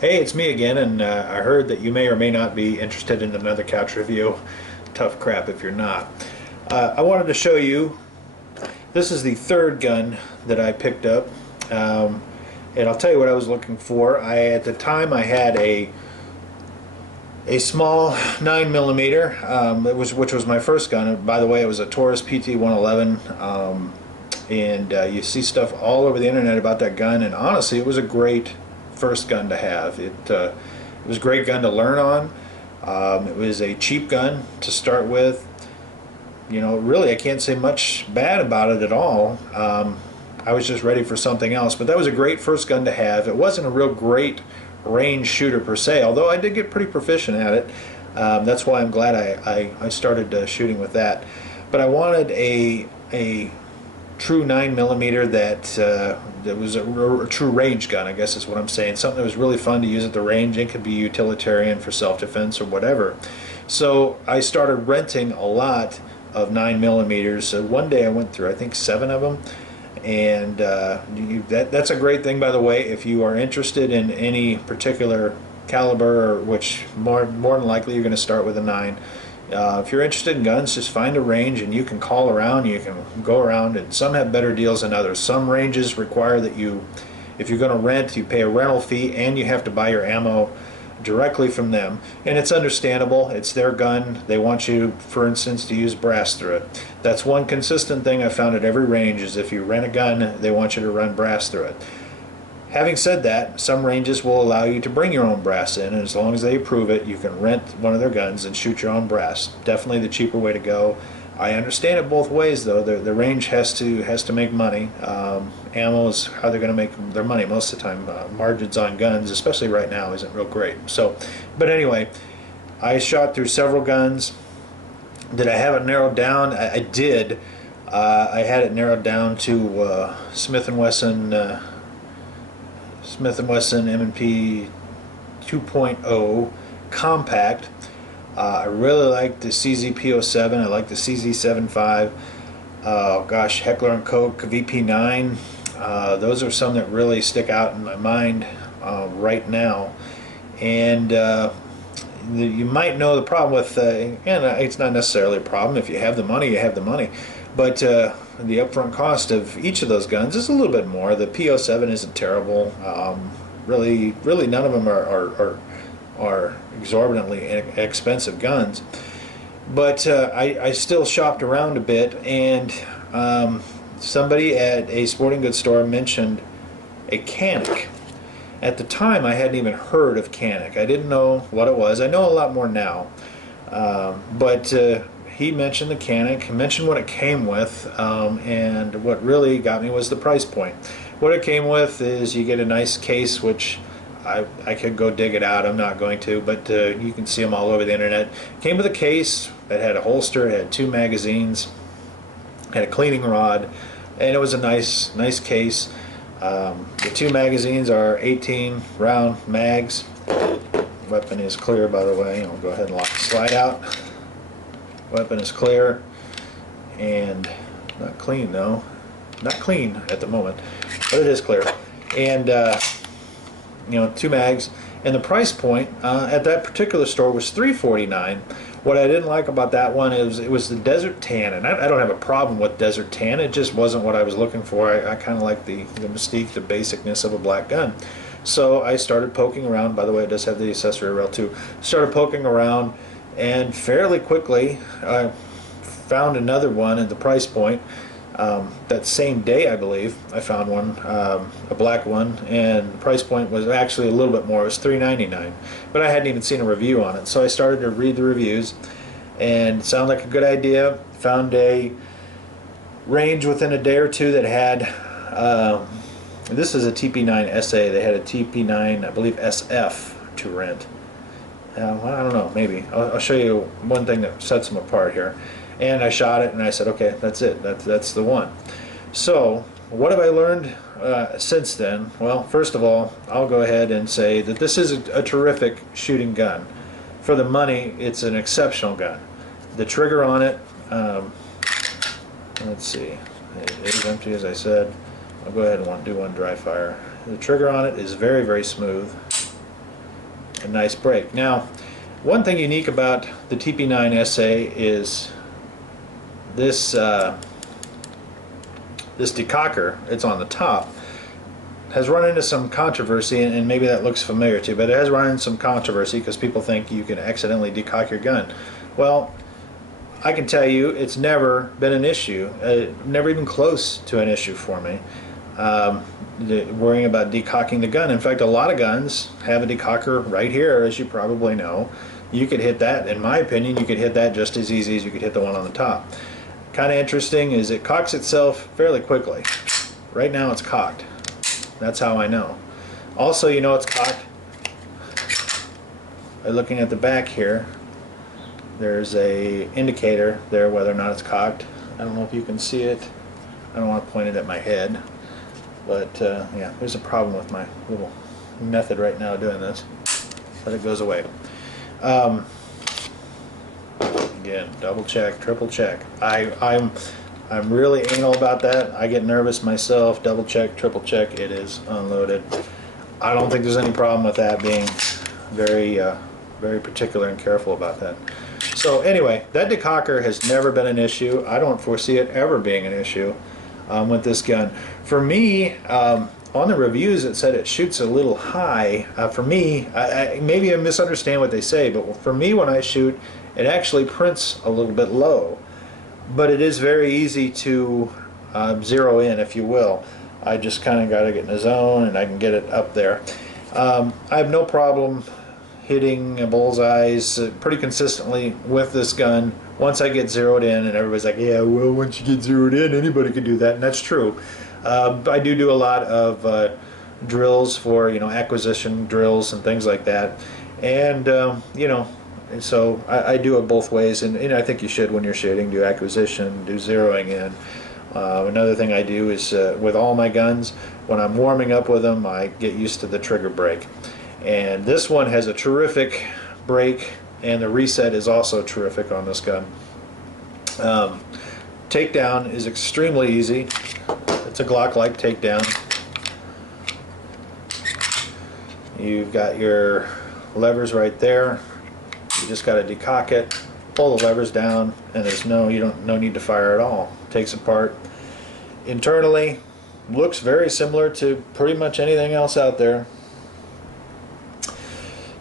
Hey, it's me again, and I heard that you may or may not be interested in another couch review. Tough crap if you're not. I wanted to show you, this is the third gun that I picked up, and I'll tell you what I was looking for. At the time I had a small 9mm, which was my first gun. And by the way, it was a Taurus PT-111, and you see stuff all over the internet about that gun, and honestly it was a great first gun to have. It was a great gun to learn on. It was a cheap gun to start with. You know, really I can't say much bad about it at all. I was just ready for something else, but that was a great first gun to have. It wasn't a real great range shooter per se, although I did get pretty proficient at it. That's why I'm glad I started shooting with that. But I wanted a true 9mm that was a true range gun, I guess is what I'm saying. Something that was really fun to use at the range and could be utilitarian for self-defense or whatever. So I started renting a lot of 9mm. So one day I went through, I think, 7 of them. And that's a great thing, by the way, if you are interested in any particular caliber, or which more than likely you're going to start with a 9. If you're interested in guns, just find a range and you can call around, you can go around, and some have better deals than others. Some ranges require that if you're going to rent, you pay a rental fee and you have to buy your ammo directly from them. And it's understandable. It's their gun. They want you, for instance, to use brass through it. That's one consistent thing I found at every range, is if you rent a gun, they want you to run brass through it. Having said that, some ranges will allow you to bring your own brass in, and as long as they approve it, you can rent one of their guns and shoot your own brass. Definitely the cheaper way to go. I understand it both ways, though. The range has to make money. Ammo is how they're going to make their money most of the time. Margins on guns, especially right now, isn't real great. So, but anyway, I shot through several guns. Did I have it narrowed down? I did. I had it narrowed down to Smith & Wesson M&P 2.0 compact. I really like the CZ-P07. I like the CZ-75. Oh gosh, Heckler & Koch VP9. Those are some that really stick out in my mind right now. And you might know the problem with, and it's not necessarily a problem. If you have the money, you have the money. But the upfront cost of each of those guns is a little bit more. The P07 isn't terrible. Really, none of them are exorbitantly expensive guns. But I still shopped around a bit, and somebody at a sporting goods store mentioned a Canik. At the time, I hadn't even heard of Canik. I didn't know what it was. I know a lot more now. But he mentioned the Canik, mentioned what it came with, and what really got me was the price point. What it came with is you get a nice case, which I could go dig it out. I'm not going to, but you can see them all over the internet. It came with a case that had a holster, it had 2 magazines, had a cleaning rod, and it was a nice case. The 2 magazines are 18 round mags. Weapon is clear, by the way. I'll go ahead and lock the slide out. Weapon is clear, and not clean though. Not clean at the moment, but it is clear. And you know, 2 mags, and the price point at that particular store was $349. What I didn't like about that one is it was the desert tan, and I don't have a problem with desert tan. It just wasn't what I was looking for. I kind of like the mystique, the basicness of a black gun. So I started poking around. By the way, it does have the accessory rail too. Started poking around, and fairly quickly I found another one at the price point. That same day, I believe, I found one, a black one, and the price point was actually a little bit more. It was $399, but I hadn't even seen a review on it. So I started to read the reviews, and it sounded like a good idea. Found a range within a day or two that had, this is a TP9SA. They had a TP9, I believe, SF to rent. I don't know, maybe. I'll show you one thing that sets them apart here. And I shot it, and I said, okay, that's it. That's the one. So, what have I learned since then? Well, first of all, I'll go ahead and say that this is a terrific shooting gun. For the money, it's an exceptional gun. The trigger on it, let's see, it is empty, as I said. I'll go ahead and do one dry fire. The trigger on it is very, very smooth. a nice break. Now, one thing unique about the TP9SA is this this decocker. It's on the top. Has run into some controversy, and maybe that looks familiar to you, but it has run into some controversy because people think you can accidentally decock your gun. Well, I can tell you it's never been an issue, never even close to an issue for me, worrying about decocking the gun. In fact, a lot of guns have a decocker right here, as you probably know. You could hit that, in my opinion, you could hit that just as easy as you could hit the one on the top. Kind of interesting is it cocks itself fairly quickly. Right now it's cocked. That's how I know. Also, you know it's cocked by looking at the back here. There's a indicator there whether or not it's cocked. I don't know if you can see it. I don't want to point it at my head, but yeah, there's a problem with my little method right now of doing this, but it goes away. Again, double check, triple check. I'm really anal about that. I get nervous myself. Double check, triple check. It is unloaded. I don't think there's any problem with that, being very very particular and careful about that. So anyway, that decocker has never been an issue. I don't foresee it ever being an issue with this gun. For me, on the reviews it said it shoots a little high. For me, maybe I misunderstand what they say, but for me when I shoot, it actually prints a little bit low. But it is very easy to zero in, if you will. I just kind of got to get in the zone and I can get it up there. I have no problem hitting bullseyes pretty consistently with this gun once I get zeroed in, and everybody's like, yeah, well, once you get zeroed in, anybody can do that, and that's true. I do a lot of drills for, acquisition drills and things like that, and and so I do it both ways, and I think you should when you're shooting. Do acquisition, do zeroing in. Another thing I do is with all my guns, when I'm warming up with them, I get used to the trigger brake. And this one has a terrific brake, and the reset is also terrific on this gun. Takedown is extremely easy. It's a Glock-like takedown. You've got your levers right there. You just got to decock it, pull the levers down, and there's no need to fire at all. Takes apart internally, looks very similar to pretty much anything else out there.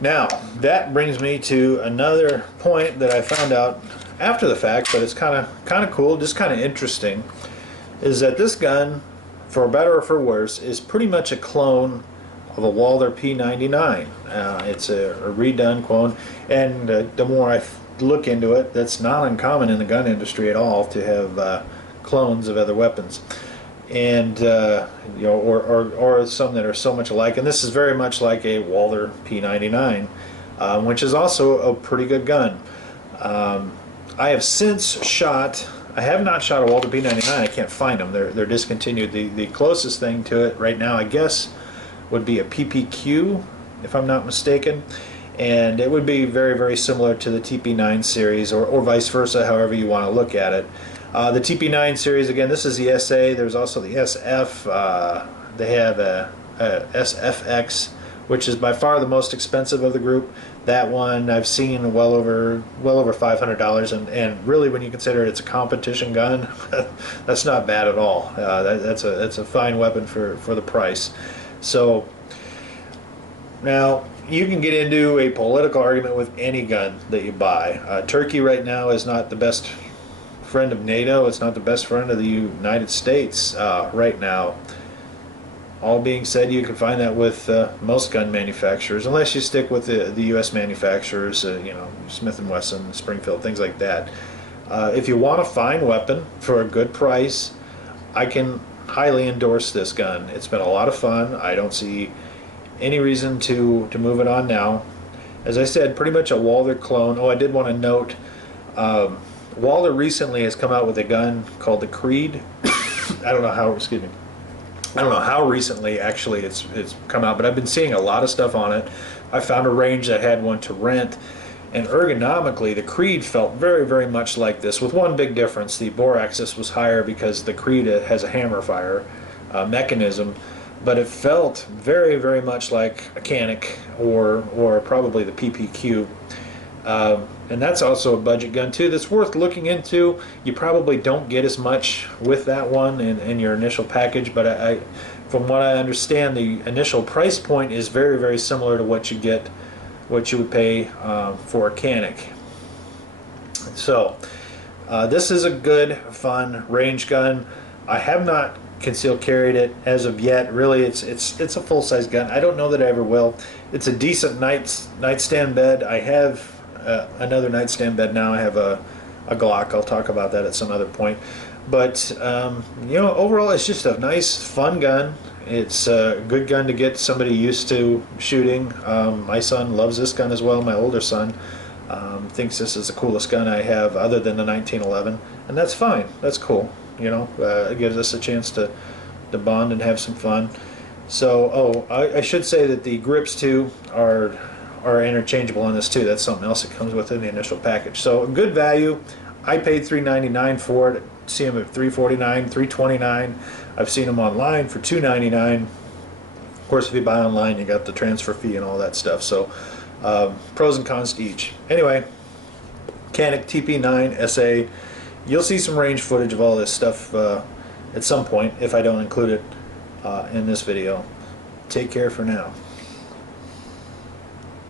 Now that brings me to another point that I found out after the fact, but it's kind of cool, just kind of interesting, is that this gun, for better or for worse, is pretty much a clone of a Walther P99. It's a redone clone, and the more I look into it, that's not uncommon in the gun industry at all to have clones of other weapons, and or some that are so much alike. And this is very much like a Walther P99, which is also a pretty good gun. I have since shot. I have not shot a Walther P99. I can't find them. They're discontinued. The closest thing to it right now, I guess, would be a PPQ, if I'm not mistaken, and it would be very, very similar to the TP9 series, or vice versa, however you want to look at it. The TP9 series, again, this is the SA. There's also the SF. They have a SFX, which is by far the most expensive of the group. That one I've seen well over $500, and really, when you consider it's a competition gun, that's not bad at all. That's a fine weapon for the price. So now you can get into a political argument with any gun that you buy. Turkey right now is not the best friend of NATO. It's not the best friend of the United States right now. All being said, you can find that with most gun manufacturers, unless you stick with the U.S. manufacturers, Smith & Wesson, Springfield, things like that. If you want a fine weapon for a good price, I can highly endorse this gun. It's been a lot of fun. I don't see any reason to move it on now. As I said, pretty much a Walther clone. Oh, I did want to note, Walther recently has come out with a gun called the Creed. I don't know how, excuse me. I don't know how recently actually it's come out, but I've been seeing a lot of stuff on it. I found a range that had one to rent, and ergonomically the Creed felt very, very much like this, with one big difference. The bore axis was higher because the Creed has a hammer fire mechanism, but it felt very, very much like a Canik or probably the PPQ. And that's also a budget gun too that's worth looking into. You probably don't get as much with that one in your initial package, but from what I understand, the initial price point is very, very similar to what you get, what you would pay for a Canik. So this is a good, fun range gun. I have not concealed carried it as of yet. Really, it's a full-size gun. I don't know that I ever will. It's a decent nightstand bed. I have another nightstand bed now. I have a Glock. I'll talk about that at some other point. But you know, overall, it's just a nice, fun gun. It's a good gun to get somebody used to shooting. My son loves this gun as well. My older son thinks this is the coolest gun I have, other than the 1911, and that's fine. That's cool. You know, it gives us a chance to bond and have some fun. So, I should say that the grips too are interchangeable on this too. That's something else that comes within the initial package. So, good value. I paid $3.99 for it. See them at $3.49, $3.29. I've seen them online for $2.99. Of course, if you buy online, you got the transfer fee and all that stuff. So, pros and cons to each. Anyway, Canik TP9SA. You'll see some range footage of all this stuff at some point if I don't include it in this video. Take care for now.